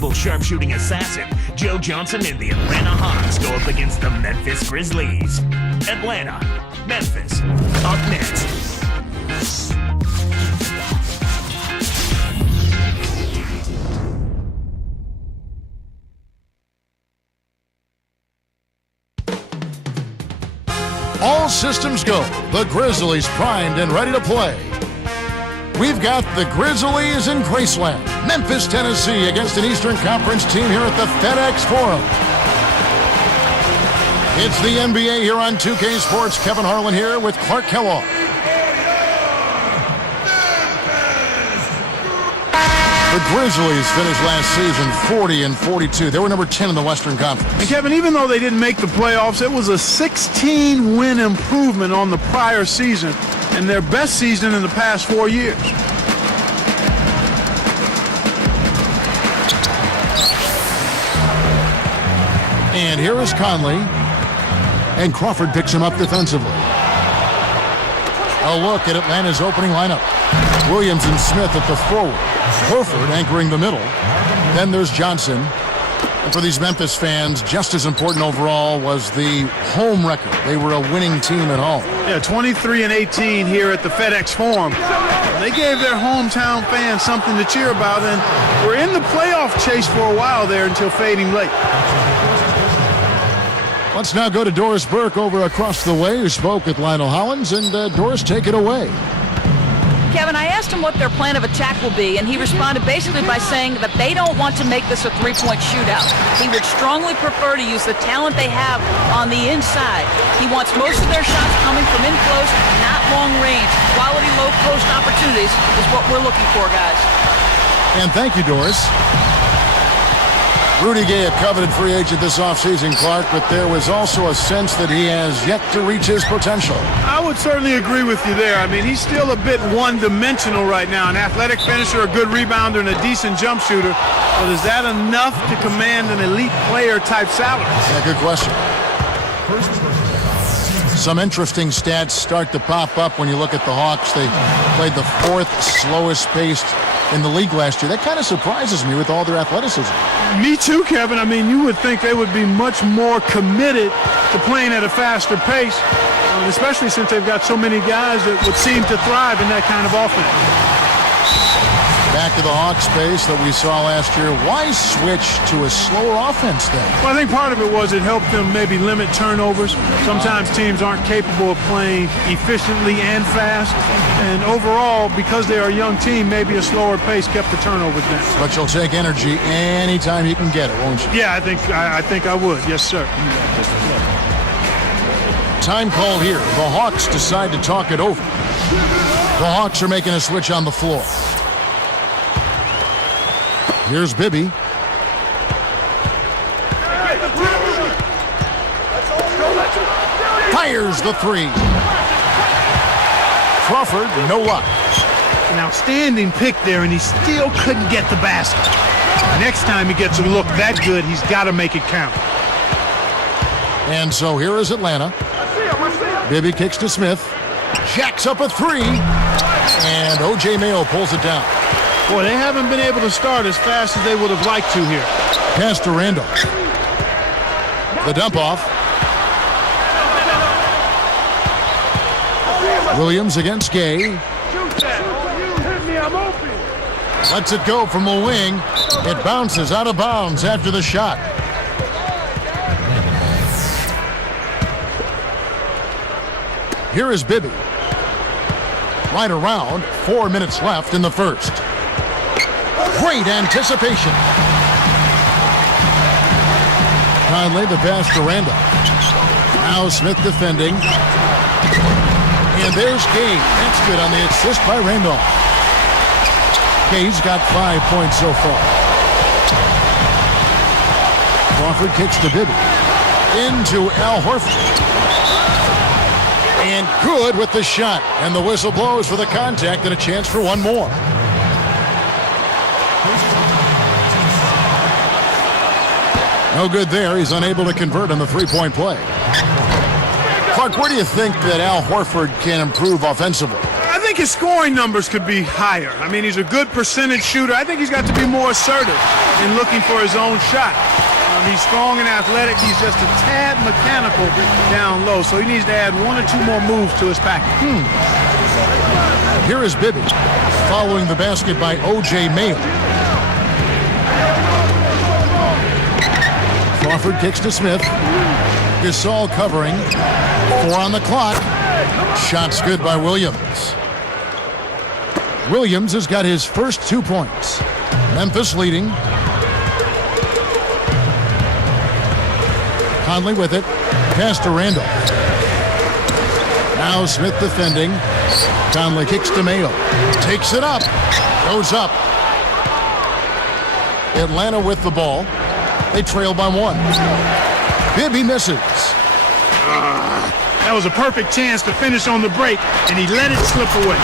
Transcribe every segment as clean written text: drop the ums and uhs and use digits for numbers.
unstoppable sharpshooting assassin, Joe Johnson and the Atlanta Hawks go up against the Memphis Grizzlies. Atlanta, Memphis, up next. All systems go. The Grizzlies primed and ready to play. We've got the Grizzlies in Graceland, Memphis, Tennessee, against an Eastern Conference team here at the FedEx Forum. It's the NBA here on 2K Sports. Kevin Harlan here with Clark Kellogg. The Grizzlies finished last season 40-42. They were number 10 in the Western Conference. And Kevin, even though they didn't make the playoffs, it was a 16-win improvement on the prior season and their best season in the past 4 years. And here is Conley. And Crawford picks him up defensively. A look at Atlanta's opening lineup. Williams and Smith at the forward. Horford anchoring the middle. Then there's Johnson. And for these Memphis fans, just as important overall was the home record. They were a winning team at home. Yeah, 23-18 here at the FedEx Forum. They gave their hometown fans something to cheer about, and were in the playoff chase for a while there until fading late. Let's now go to Doris Burke over across the way, who spoke with Lionel Hollins. And Doris, take it away. Kevin, I asked him what their plan of attack will be, and he responded basically by saying that they don't want to make this a three-point shootout. He would strongly prefer to use the talent they have on the inside. He wants most of their shots coming from in close, not long range. Quality low post opportunities is what we're looking for, guys. And thank you, Doris. Rudy Gay, a coveted free agent this offseason, Clark, but there was also a sense that he has yet to reach his potential. I would certainly agree with you there. I mean, he's still a bit one-dimensional right now. An athletic finisher, a good rebounder, and a decent jump shooter. But is that enough to command an elite player-type salary? Yeah, good question. Some interesting stats start to pop up when you look at the Hawks. They played the fourth slowest paced in the league last year. That kind of surprises me with all their athleticism. Me too, Kevin. I mean, you would think they would be much more committed to playing at a faster pace, especially since they've got so many guys that would seem to thrive in that kind of offense. Back to the Hawks pace that we saw last year. Why switch to a slower offense then? Well, I think part of it was it helped them maybe limit turnovers. Sometimes teams aren't capable of playing efficiently and fast. And overall, because they're a young team, maybe a slower pace kept the turnovers down. But you'll take energy anytime you can get it, won't you? Yeah, I think I would. Yes, sir. Time call here. The Hawks decide to talk it over. The Hawks are making a switch on the floor. Here's Bibby. Fires the three. Crawford, no luck. An outstanding pick there, and he still couldn't get the basket. Next time he gets a look that good, he's got to make it count. And so here is Atlanta. Bibby kicks to Smith. Jacks up a three. And O.J. Mayo pulls it down. Boy, they haven't been able to start as fast as they would have liked to here. Pass to Randolph. The dump off. Williams against Gay. Lets it go from the wing. It bounces out of bounds after the shot. Here is Bibby. Right around, 4 minutes left in the first. Great anticipation. Conley, the pass to Randall. Now Smith defending. And there's Gay. That's good on the assist by Randolph. Gay's got 5 points so far. Crawford kicks to Bibby. Into Al Horford. And good with the shot. And the whistle blows for the contact and a chance for one more. No good there. He's unable to convert on the three-point play. Clark, where do you think that Al Horford can improve offensively? I think think his scoring numbers could be higher. I mean, he's a good percentage shooter. I think he's got to be more assertive in looking for his own shot. He's strong and athletic. He's just a tad mechanical down low, so he needs to add 1 or 2 more moves to his package. Here is Bibby, following the basket by O.J. Mayo. Crawford kicks to Smith. Gasol covering. 4 on the clock. Shot's good by Williams. Williams has got his first 2 points. Memphis leading. Conley with it. Pass to Randolph. Now Smith defending. Conley kicks to Mayo. Takes it up. Goes up. Atlanta with the ball. They trail by 1. Bibby misses. That was a perfect chance to finish on the break, and he let it slip away.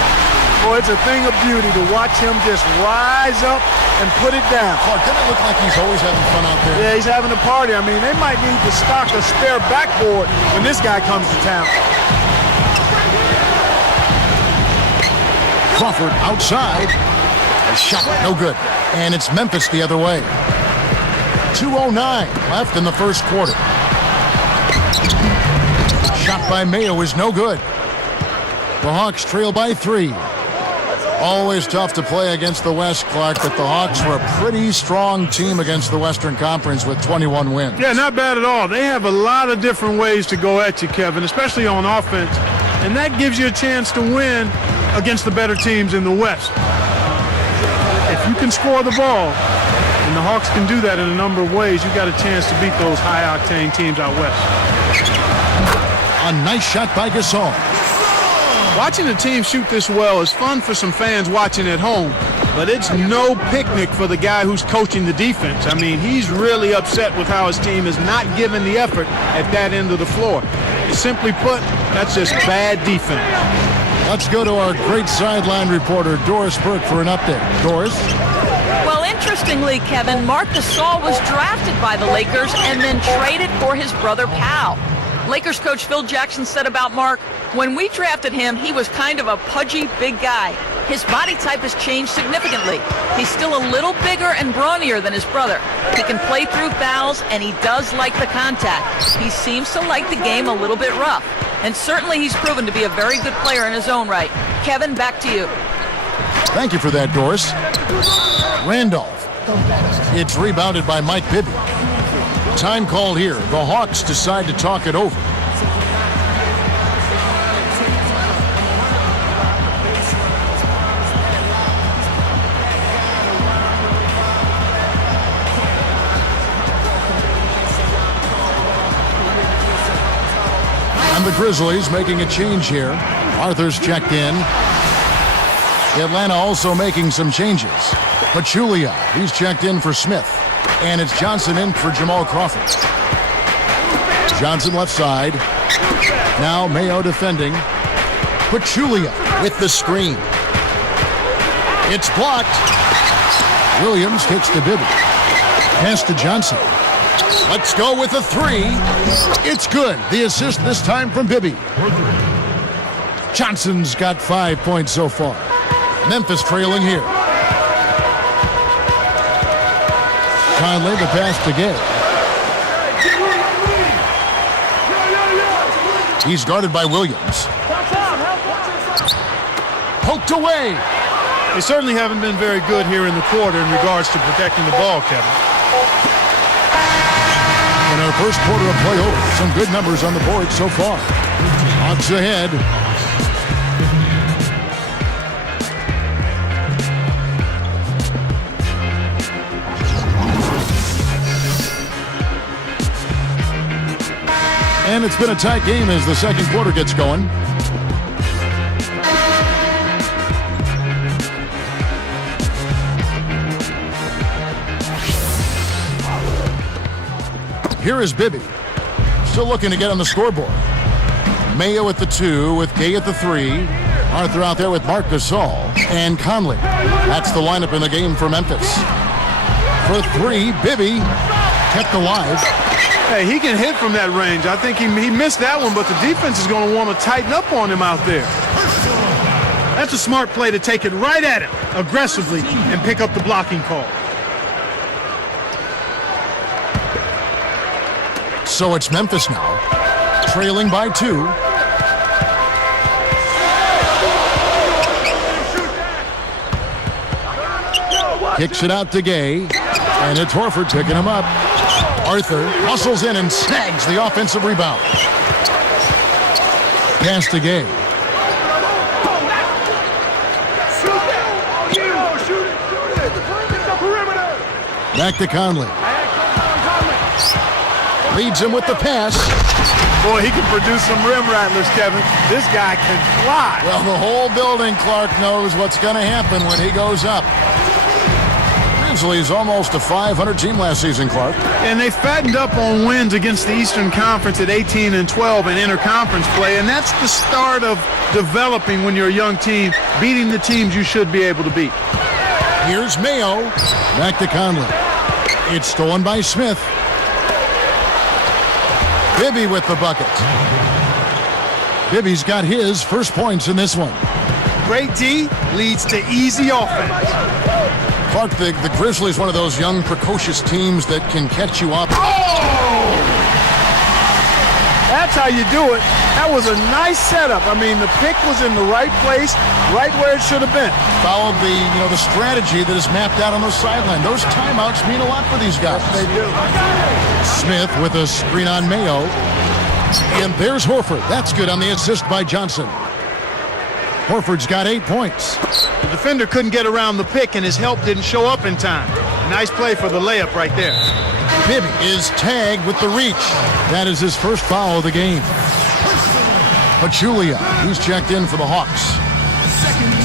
Boy, it's a thing of beauty to watch him just rise up and put it down. Clark, doesn't it look like he's always having fun out there? Yeah, he's having a party. I mean, they might need to stock a spare backboard when this guy comes to town. Crawford outside. A shot no good. And it's Memphis the other way. 2:09 left in the first quarter. Shot by Mayo is no good. The Hawks trail by 3. Always tough to play against the West, Clark, but the Hawks were a pretty strong team against the Western Conference with 21 wins. Yeah, not bad at all. They have a lot of different ways to go at you, Kevin, especially on offense. And that gives you a chance to win against the better teams in the West. If you can score the ball, and the Hawks can do that in a number of ways, you got a chance to beat those high-octane teams out West. A nice shot by Gasol. Watching a team shoot this well is fun for some fans watching at home, but it's no picnic for the guy who's coaching the defense. I mean, he's really upset with how his team is not giving the effort at that end of the floor. Simply put, that's just bad defense. Let's go to our great sideline reporter, Doris Burke, for an update. Doris? Well, interestingly, Kevin, Marc Gasol was drafted by the Lakers and then traded for his brother Pau. Lakers coach Phil Jackson said about Marc, "When we drafted him, he was kind of a pudgy big guy. His body type has changed significantly. He's still a little bigger and brawnier than his brother. He can play through fouls, and he does like the contact. He seems to like the game a little bit rough. And certainly he's proven to be a very good player in his own right." Kevin, back to you. Thank you for that, Doris. Randolph. It's rebounded by Mike Bibby. Time called here. The Hawks decide to talk it over. And the Grizzlies making a change here. Arthur's checked in. Atlanta also making some changes. Pachulia, he's checked in for Smith. And it's Johnson in for Jamal Crawford. Johnson left side. Now Mayo defending. Pachulia with the screen. It's blocked. Williams kicks to Bibby. Pass to Johnson. Let's go with a 3. It's good. The assist this time from Bibby. Johnson's got 5 points so far. Memphis trailing here. Conley, the pass to Gay. He's guarded by Williams. Poked away. They certainly haven't been very good here in the quarter in regards to protecting the ball, Kevin. In our first quarter of play over, some good numbers on the board so far. Hawks ahead. And it's been a tight game as the second quarter gets going. Here is Bibby. Still looking to get on the scoreboard. Mayo at the 2 with Gay at the 3. Arthur out there with Marc Gasol and Conley. That's the lineup in the game for Memphis. For 3, Bibby kept alive. Hey, he can hit from that range. I think he missed that one, but the defense is going to want to tighten up on him out there. That's a smart play to take it right at him aggressively and pick up the blocking call. So it's Memphis now, trailing by 2. Kicks it out to Gay, and it's Horford picking him up. Arthur hustles in and snags the offensive rebound. Pass to Gay. Back to Conley. Leads him with the pass. Boy, he can produce some rim rattlers, Kevin. This guy can fly. Well, the whole building, Clark, knows what's going to happen when he goes up. Grizzlies almost a 500 team last season, Clark. And they fattened up on wins against the Eastern Conference at 18-12 in interconference play, and that's the start of developing when you're a young team, beating the teams you should be able to beat. Here's Mayo. Back to Conley. It's stolen by Smith. Bibby with the bucket. Bibby's got his first points in this one. Great D leads to easy offense. Clark, the Grizzlies, one of those young, precocious teams that can catch you up. Oh! That's how you do it. That was a nice setup. I mean, the pick was in the right place, right where it should have been. Followed the strategy that is mapped out on the sideline. Those timeouts mean a lot for these guys. Yes, they do. Smith with a screen on Mayo. And there's Horford. That's good on the assist by Johnson. Horford's got 8 points. The defender couldn't get around the pick, and his help didn't show up in time. Nice play for the layup right there. Bibby is tagged with the reach. That is his first foul of the game. Pachulia, he's checked in for the Hawks.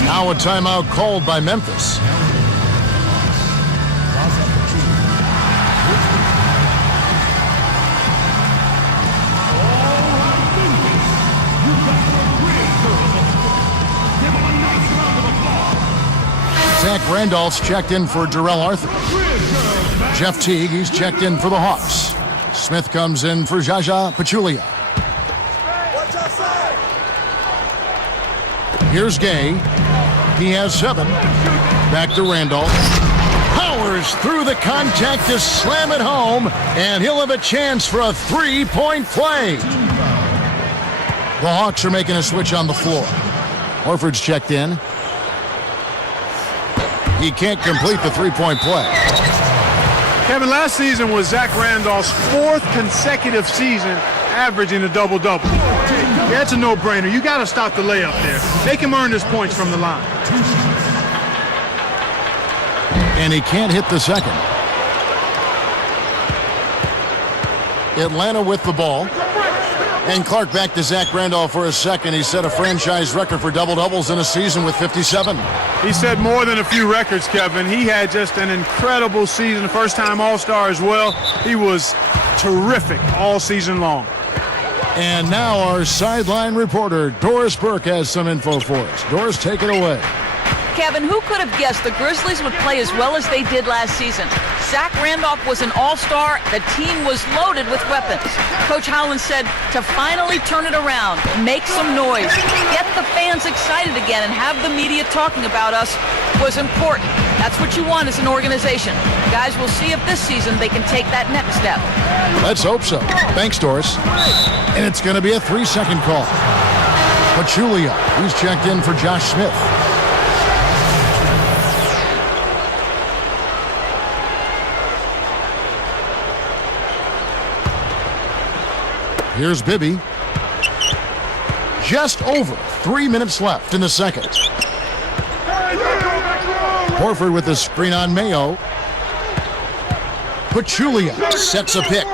Now a timeout called by Memphis. Zach Randolph's checked in for Darrell Arthur. Jeff Teague, he's checked in for the Hawks. Smith comes in for Jaja Pachulia. Here's Gay. He has 7. Back to Randolph. Powers through the contact to slam it home, and he'll have a chance for a 3-point play. The Hawks are making a switch on the floor. Horford's checked in. He can't complete the 3-point play. Kevin, last season was Zach Randolph's 4th consecutive season averaging a double-double. That's a no-brainer. You got to stop the layup there. Make him earn his points from the line. And he can't hit the second. Atlanta with the ball. And Clark, back to Zach Randolph for a second. He set a franchise record for double-doubles in a season with 57. He set more than a few records, Kevin. He had just an incredible season, first-time All-Star as well. He was terrific all season long. And now our sideline reporter, Doris Burke, has some info for us. Doris, take it away. Kevin, who could have guessed the Grizzlies would play as well as they did last season? Zach Randolph was an all-star. The team was loaded with weapons. Coach Howland said to finally turn it around, make some noise, get the fans excited again, and have the media talking about us was important. That's what you want as an organization. Guys, we'll see if this season they can take that next step. Let's hope so. Thanks, Doris. And it's going to be a 3-second call. Pachulia, he's checked in for Josh Smith. Here's Bibby. Just over 3 minutes left in the second. Horford with the screen on Mayo. Pachulia sets a pick.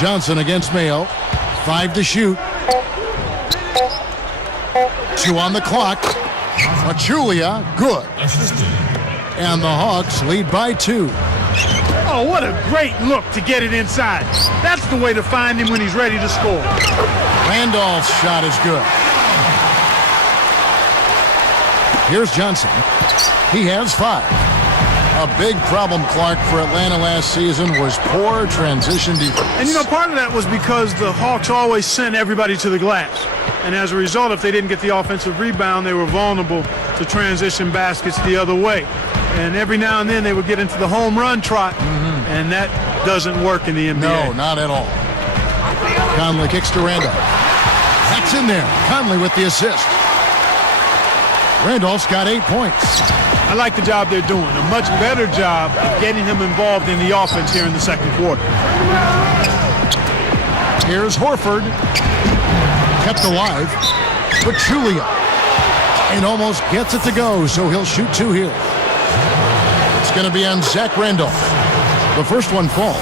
Johnson against Mayo. 5 to shoot. 2 on the clock. Pachulia, good. And the Hawks lead by 2. Oh, what a great look to get it inside. That's the way to find him when he's ready to score. Randolph's shot is good. Here's Johnson. He has 5. A big problem, Clark, for Atlanta last season was poor transition defense. And, part of that was because the Hawks always sent everybody to the glass. And as a result, if they didn't get the offensive rebound, they were vulnerable to transition baskets the other way. And every now and then they would get into the home run trot, and that doesn't work in the NBA. No, not at all. Conley kicks to Randolph. That's in there. Conley with the assist. Randolph's got 8 points. I like the job they're doing. A much better job of getting him involved in the offense here in the second quarter. Here's Horford. Kept alive. Pachulia. And almost gets it to go, so he'll shoot 2 here. It's going to be on Zach Randolph. The first one falls.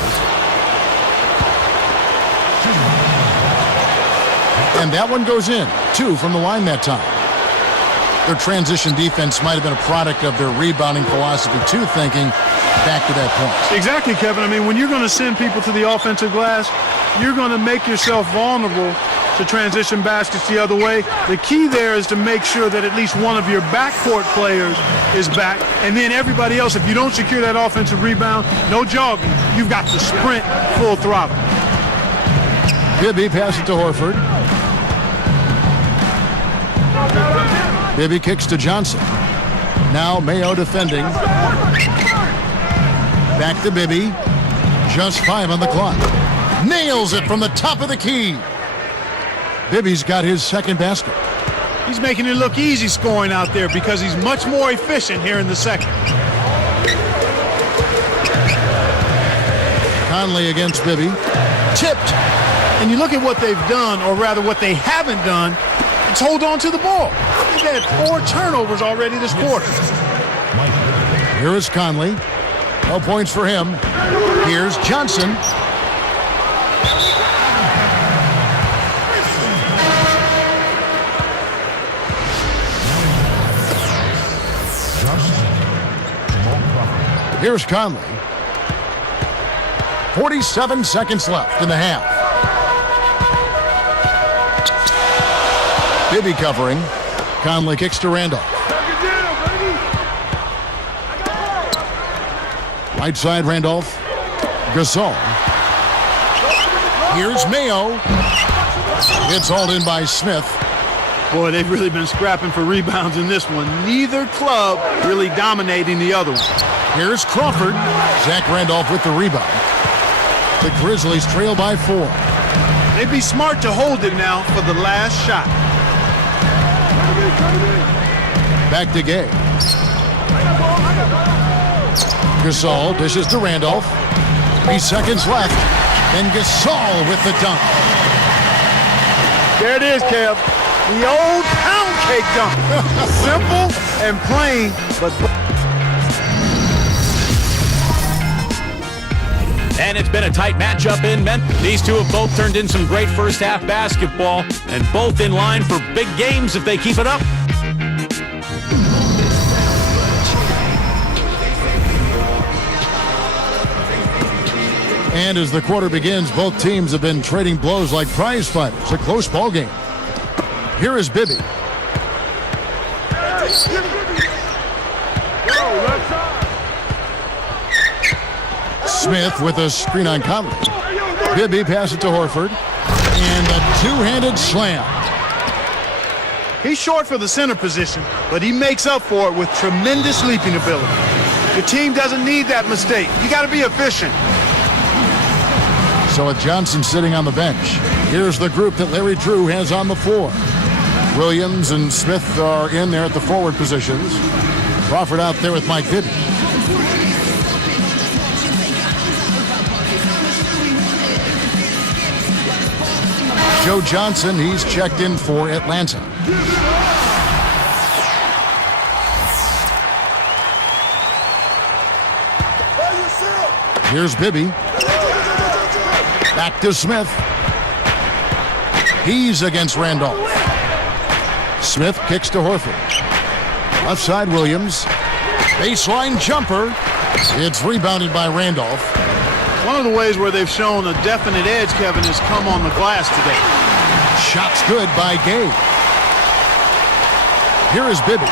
And that one goes in. 2 from the line that time. Their transition defense might have been a product of their rebounding philosophy, too, thinking back to that point. Exactly, Kevin. I mean, when you're going to send people to the offensive glass, you're going to make yourself vulnerable to transition baskets the other way. The key there is to make sure that at least one of your backcourt players is back, and then everybody else, if you don't secure that offensive rebound, no jogging. You've got to sprint full throttle. Bibby passes to Horford. Bibby kicks to Johnson. Now Mayo defending. Back to Bibby. Just 5 on the clock. Nails it from the top of the key. Bibby's got his second basket. He's making it look easy scoring out there because he's much more efficient here in the second. Conley against Bibby. Tipped. And you look at what they've done, or rather what they haven't done, it's hold on to the ball. They've had 4 turnovers already this quarter. Here is Conley. No points for him. Here's Johnson. Here's Conley. 47 seconds left in the half. Bibby covering. Conley kicks to Randolph. Right side, Randolph. Gasol. Here's Mayo. It's hauled in by Smith. Boy, they've really been scrapping for rebounds in this one. Neither club really dominating the other one. Here's Crawford. Zach Randolph with the rebound. The Grizzlies trail by 4. They'd be smart to hold it now for the last shot. Back to Gay. Gasol dishes to Randolph. 3 seconds left. And Gasol with the dunk. There it is, Kev. The old pound cake dunk. Simple and plain, but... And it's been a tight matchup in Memphis. These two have both turned in some great first half basketball, and both in line for big games if they keep it up. And as the quarter begins, both teams have been trading blows like prize fighters. A close ball game. Here is Bibby. Smith with a screen on Conley. Bibby passes it to Horford. And a two-handed slam. He's short for the center position, but he makes up for it with tremendous leaping ability. The team doesn't need that mistake. You got to be efficient. So with Johnson sitting on the bench, here's the group that Larry Drew has on the floor. Williams and Smith are in there at the forward positions. Crawford out there with Mike Bibby. Joe Johnson, he's checked in for Atlanta. Here's Bibby. Back to Smith. He's against Randolph. Smith kicks to Horford. Left side, Williams. Baseline jumper. It's rebounded by Randolph. One of the ways where they've shown a definite edge, Kevin, has come on the glass today. Shots good by Gay. Here is Bibby.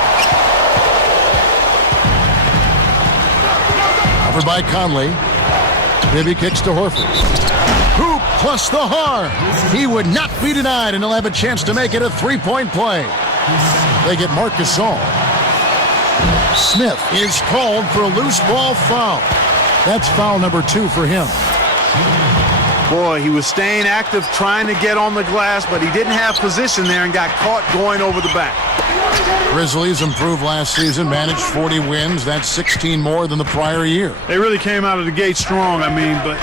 Covered by Conley. Bibby kicks to Horford. Hoop plus the harm. He would not be denied, and he'll have a chance to make it a three-point play. They get Marc Gasol. Smith is called for a loose ball foul. That's foul number 2 for him. Boy, he was staying active, trying to get on the glass, but he didn't have position there and got caught going over the back. Grizzlies improved last season, managed 40 wins. That's 16 more than the prior year. They really came out of the gate strong, but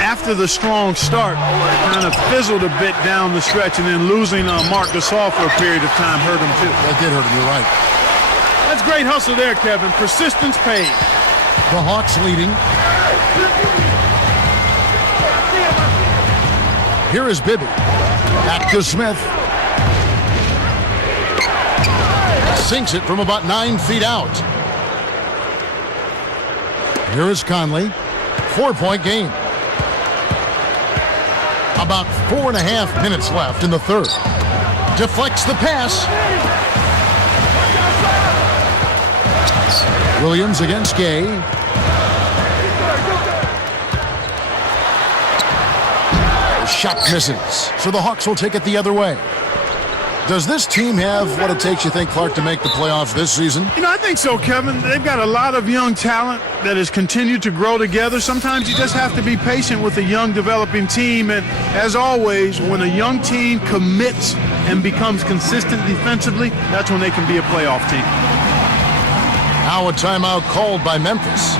after the strong start, kind of fizzled a bit down the stretch, and then losing Marc Gasol for a period of time hurt him too. That did hurt him, you're right. That's great hustle there, Kevin. Persistence paid. The Hawks leading. Here is Bibby. Back to Smith. Sinks it from about 9 feet out. Here is Conley. 4-point game. About 4.5 minutes left in the third. Deflects the pass. Williams against Gay. Shot misses. So the Hawks will take it the other way. Does this team have what it takes, you think, Clark, to make the playoffs this season? I think so, Kevin. They've got a lot of young talent that has continued to grow together. Sometimes you just have to be patient with a young developing team. And as always, when a young team commits and becomes consistent defensively, that's when they can be a playoff team. Now a timeout called by Memphis.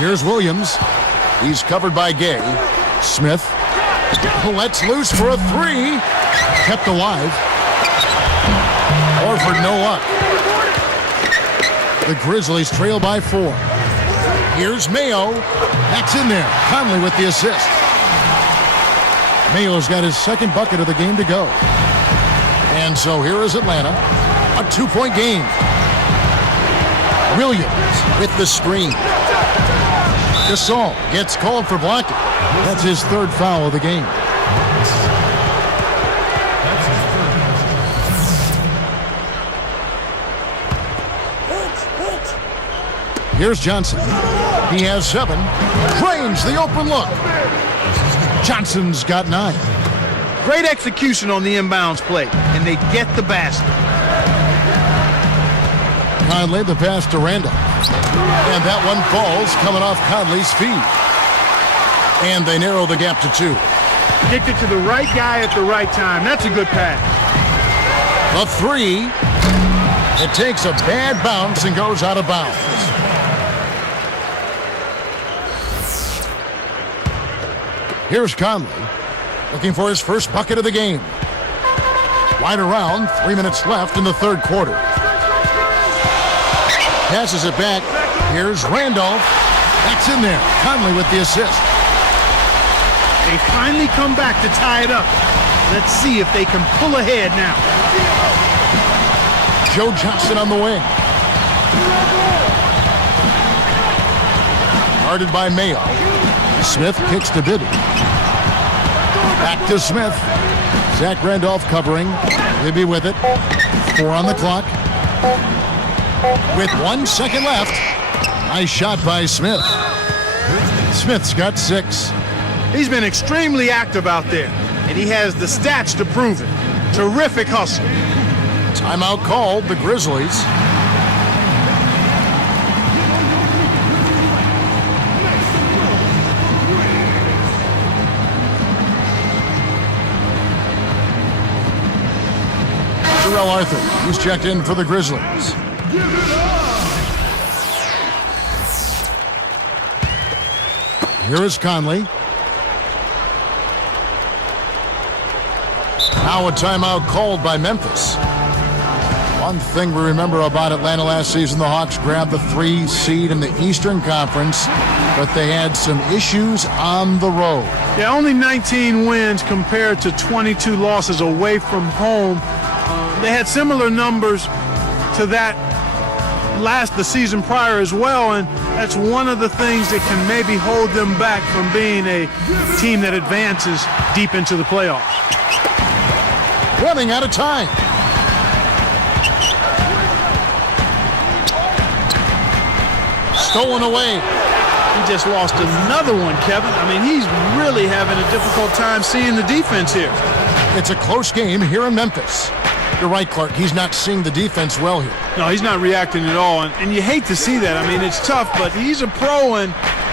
Here's Williams. He's covered by Gay. Smith lets loose for a 3. Kept alive. Horford, no luck. The Grizzlies trail by 4. Here's Mayo. That's in there. Conley with the assist. Mayo's got his second bucket of the game to go. And so here is Atlanta. A 2-point game. Williams with the screen. Gasol gets called for blocking. That's his third foul of the game. Here's Johnson. He has 7. Drains the open look. Johnson's got 9. Great execution on the inbounds play, and they get the basket. Conley, the pass to Randall. And that one falls coming off Conley's feet. And they narrow the gap to 2. Kicked it to the right guy at the right time. That's a good pass. A 3. It takes a bad bounce and goes out of bounds. Here's Conley, looking for his first bucket of the game. Right around, 3 minutes left in the third quarter. Passes it back. Here's Randolph. That's in there. Conley with the assist. They finally come back to tie it up. Let's see if they can pull ahead now. Joe Johnson on the wing. Guarded by Mayo. Smith kicks to Bibby. Back to Smith. Zach Randolph covering. Bibby with it. 4 on the clock. With 1 second left. Nice shot by Smith. Smith's got 6. He's been extremely active out there, and he has the stats to prove it. Terrific hustle. Timeout called, the Grizzlies. Terrell Arthur, who's checked in for the Grizzlies. Here is Conley. Now a timeout called by Memphis. One thing we remember about Atlanta last season, the Hawks grabbed the 3 seed in the Eastern Conference, but they had some issues on the road. Yeah, only 19 wins compared to 22 losses away from home. They had similar numbers to that the season prior as well, and that's one of the things that can maybe hold them back from being a team that advances deep into the playoffs. Running out of time. Stolen away. He just lost another one, Kevin. I mean, he's really having a difficult time seeing the defense here. It's a close game here in Memphis. You're right, Clark. He's not seeing the defense well here. No, he's not reacting at all, and you hate to see that. I mean, it's tough, but he's a pro, and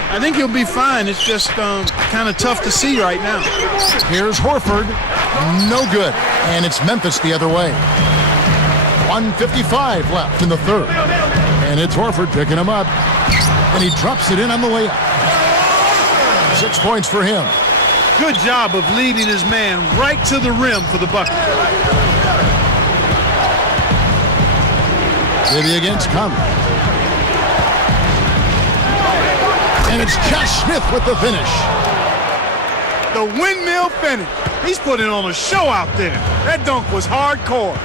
I think he'll be fine. It's just kind of tough to see right now. Here's Horford. No good. And it's Memphis the other way. 1:55 left in the third. And it's Horford picking him up. And he drops it in on the layup. 6 points for him. Good job of leading his man right to the rim for the bucket. Maybe against Conley. And it's Josh Smith with the finish. The windmill finish. He's putting on a show out there. That dunk was hardcore.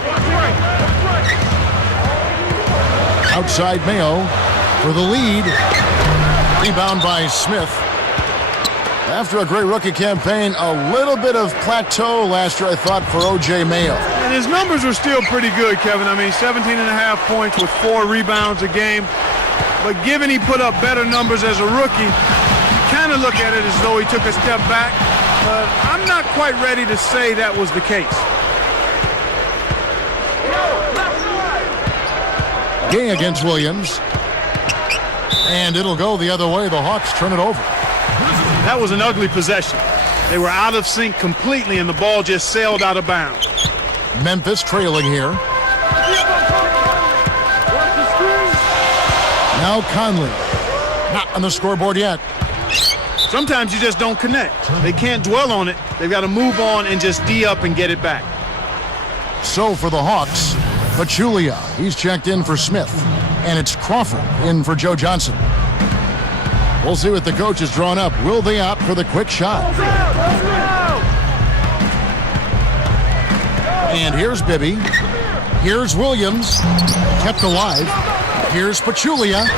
Outside Mayo for the lead. Rebound by Smith. After a great rookie campaign, a little bit of plateau last year, I thought, for O.J. Mayo. And his numbers were still pretty good, Kevin. I mean, 17.5 points with 4 rebounds a game. But given he put up better numbers as a rookie, you kind of look at it as though he took a step back. But I'm not quite ready to say that was the case. Gay against Williams. And it'll go the other way. The Hawks turn it over. That was an ugly possession. They were out of sync completely, and the ball just sailed out of bounds. Memphis trailing here. Now Conley. Not on the scoreboard yet. Sometimes you just don't connect. They can't dwell on it. They've got to move on and just D up and get it back. So for the Hawks, Pachulia. He's checked in for Smith. And it's Crawford in for Joe Johnson. We'll see what the coach has drawn up. Will they opt for the quick shot? And here's Bibby. Here's Williams. Kept alive. Here's Pachulia.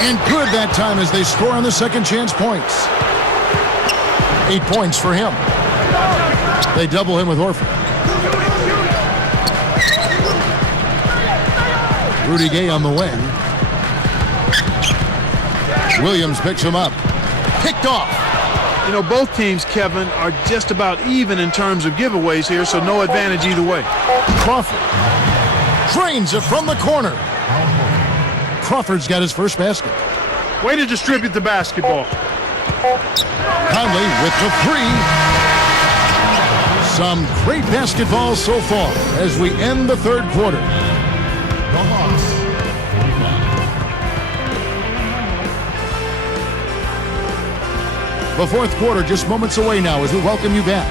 And good that time as they score on the second chance points. 8 points for him. They double him with Horford. Rudy Gay on the wing. Williams picks him up. Picked off. You know, both teams, Kevin, are just about even in terms of giveaways here, so no advantage either way. Crawford drains it from the corner. Crawford's got his first basket. Way to distribute the basketball. Conley with the three. Some great basketball so far as we end the third quarter. The Hawks. The fourth quarter just moments away now as we welcome you back.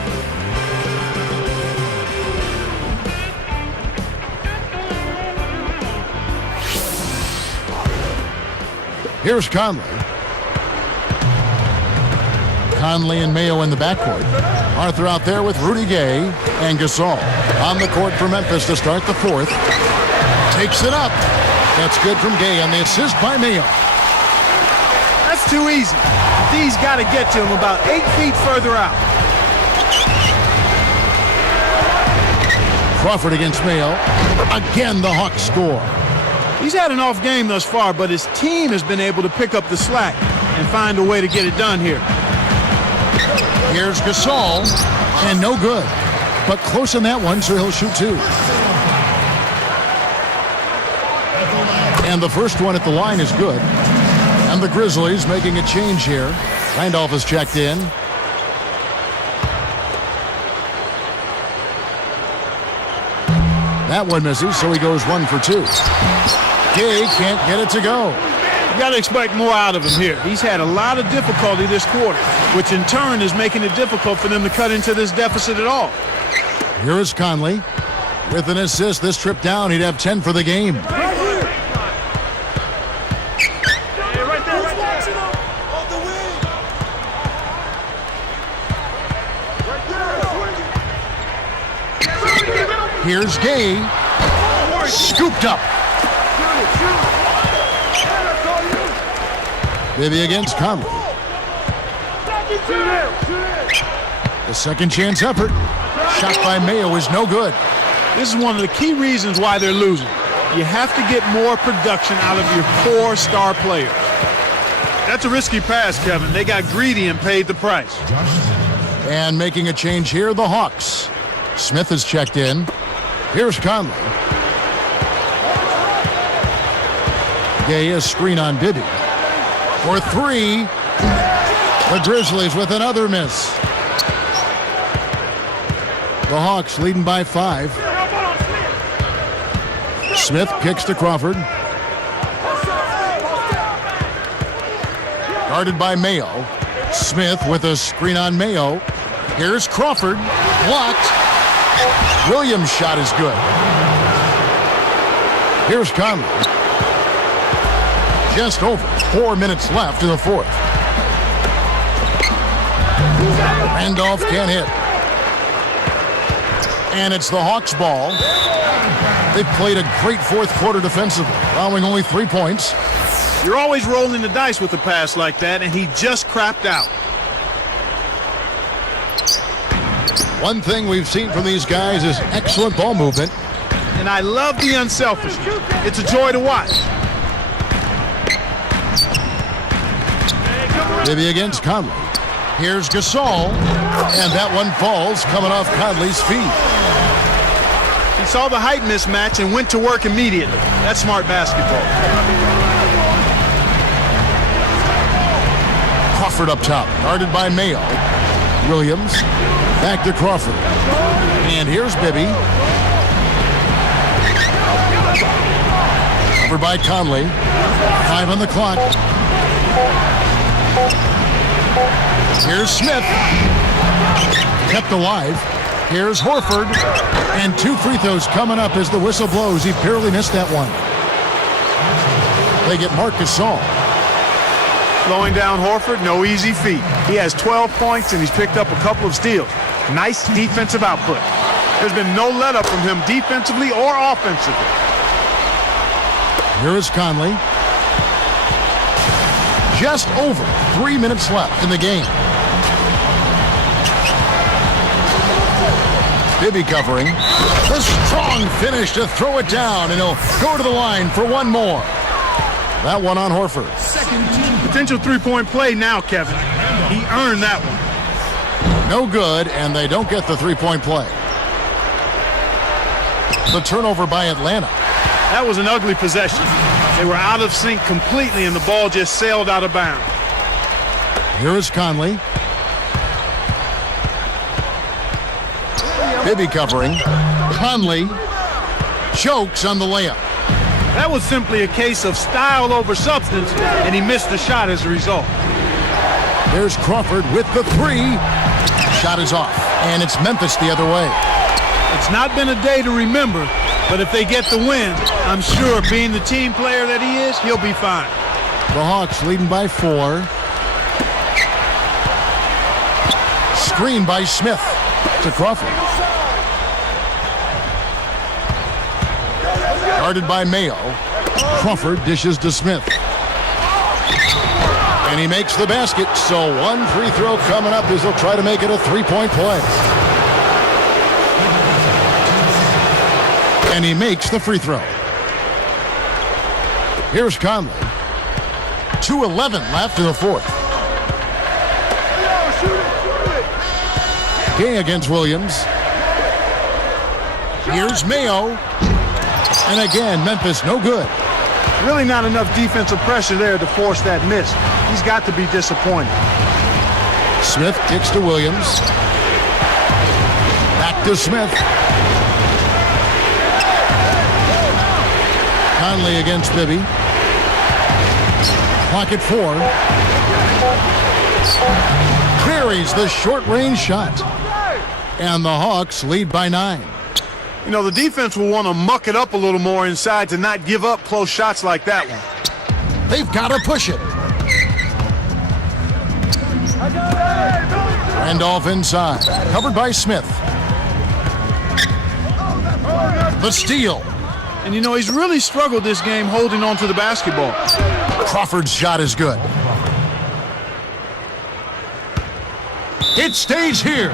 Here's Conley. Conley and Mayo in the backcourt. Arthur out there with Rudy Gay and Gasol. On the court for Memphis to start the fourth. Takes it up. That's good from Gay on the assist by Mayo. That's too easy. D's got to get to him about 8 feet further out. Crawford against Mayo. Again, the Hawks score. He's had an off game thus far, but his team has been able to pick up the slack and find a way to get it done here. Here's Gasol, and no good. But close on that one, so he'll shoot 2. And the first one at the line is good. And the Grizzlies making a change here. Randolph has checked in. That one misses, so he goes 1 for 2. Gay can't get it to go. You got to expect more out of him here. He's had a lot of difficulty this quarter, which in turn is making it difficult for them to cut into this deficit at all. Here is Conley. With an assist this trip down, he'd have 10 for the game. Here's Gay. Scooped up. Bibby against Conley. The second chance effort. Shot by Mayo is no good. This is one of the key reasons why they're losing. You have to get more production out of your core star players. That's a risky pass, Kevin. They got greedy and paid the price. And making a change here, the Hawks. Smith is checked in. Here's Conley. Gay, a screen on Bibby. For three. The Grizzlies with another miss. The Hawks leading by 5. Smith kicks to Crawford. Guarded by Mayo. Smith with a screen on Mayo. Here's Crawford. Blocked. Williams' shot is good. Here's Conley. Just over 4 minutes left in the fourth. Randolph can't hit. And it's the Hawks' ball. They've played a great fourth quarter defensively, allowing only 3 points. You're always rolling the dice with a pass like that, and he just crapped out. One thing we've seen from these guys is excellent ball movement. And I love the unselfishness. It's a joy to watch. Bibby against Conley. Here's Gasol, and that one falls coming off Conley's feet. He saw the height mismatch and went to work immediately. That's smart basketball. Crawford up top, guarded by Mayo. Williams, back to Crawford. And here's Bibby. Covered by Conley. 5 on the clock. Here's Smith. Kept alive. Here's Horford. And 2 free throws coming up as the whistle blows. He barely missed that one. They get Marc Gasol. Slowing down Horford, no easy feat. He has 12 points and he's picked up a couple of steals. Nice defensive output. There's been no let up from him defensively or offensively. Here is Conley. Just over 3 minutes left in the game. Bibby covering. The strong finish to throw it down, and he'll go to the line for one more. That one on Horford. Potential three-point play now, Kevin. He earned that one. No good, and they don't get the three-point play. The turnover by Atlanta. That was an ugly possession. They were out of sync completely, and the ball just sailed out of bounds. Here is Conley. Bibby covering. Conley chokes on the layup. That was simply a case of style over substance, and he missed the shot as a result. There's Crawford with the 3. Shot is off, and it's Memphis the other way. It's not been a day to remember, but if they get the win, I'm sure being the team player that he is, he'll be fine. The Hawks leading by 4. Screen by Smith to Crawford. Guarded by Mayo. Crawford dishes to Smith. And he makes the basket, so one free throw coming up as they'll try to make it a three-point play. And he makes the free throw. Here's Conley. 2:11 left in the fourth. Gay against Williams. Here's Mayo. And again, Memphis no good. Really not enough defensive pressure there to force that miss. He's got to be disappointed. Smith kicks to Williams. Back to Smith. Conley against Bibby. Clock at 4. Queries the short-range shot. And the Hawks lead by 9. You know, the defense will want to muck it up a little more inside to not give up close shots like that one. They've got to push it. Randolph inside. Covered by Smith. The steal. And, you know, he's really struggled this game holding on to the basketball. Crawford's shot is good. It stays here.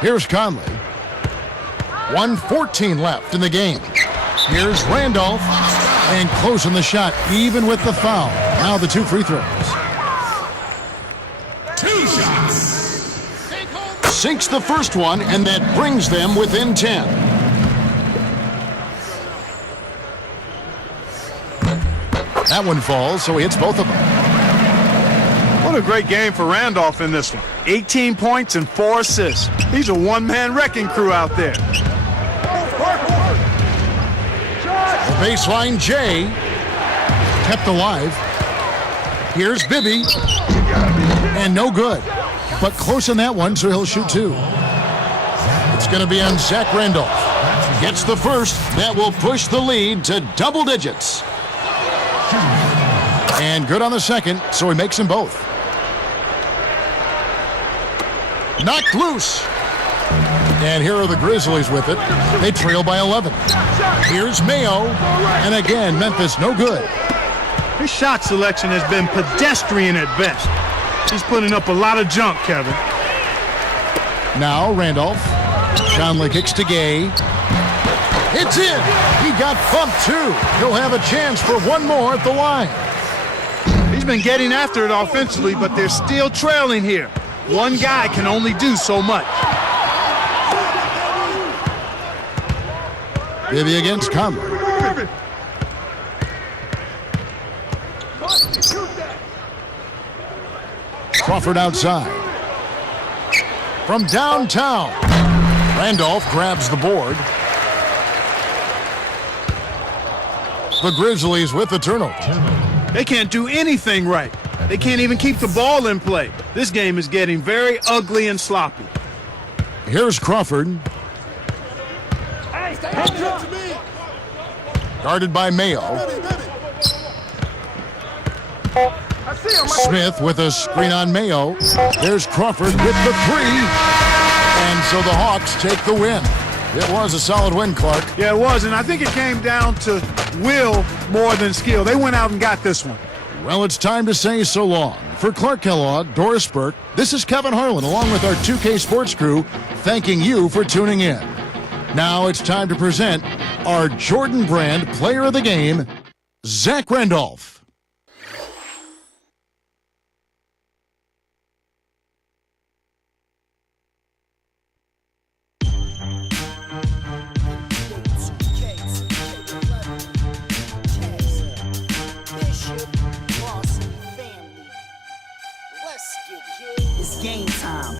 Here's Conley. 1:14 left in the game. Here's Randolph. And close on the shot, even with the foul. Now the 2 free throws. 2 shots. Sinks the first one, and that brings them within 10. That one falls, so he hits both of them. What a great game for Randolph in this one. 18 points and 4 assists. He's a one-man wrecking crew out there. The baseline J kept alive. Here's Bibby. And no good. But close on that one, so he'll shoot 2. It's going to be on Zach Randolph. Gets the first. That will push the lead to double digits. And good on the second, so he makes them both. Knocked loose. And here are the Grizzlies with it. They trail by 11. Here's Mayo. And again, Memphis no good. His shot selection has been pedestrian at best. He's putting up a lot of junk, Kevin. Now Randolph. Conley kicks to Gay. It's in. He got bumped too. He'll have a chance for one more at the line. He's been getting after it offensively, but they're still trailing here. One guy can only do so much. Bibby against Conley. Crawford outside. From downtown. Randolph grabs the board. The Grizzlies with the turnover. They can't do anything right. They can't even keep the ball in play. This game is getting very ugly and sloppy. Here's Crawford. Guarded by Mayo. Smith with a screen on Mayo. There's Crawford with the 3. And so the Hawks take the win. It was a solid win, Clark. Yeah, it was, and I think it came down to will more than skill. They went out and got this one. Well, it's time to say so long. For Clark Kellogg, Doris Burke, this is Kevin Harlan along with our 2K Sports crew thanking you for tuning in. Now it's time to present our Jordan Brand Player of the Game, Zach Randolph.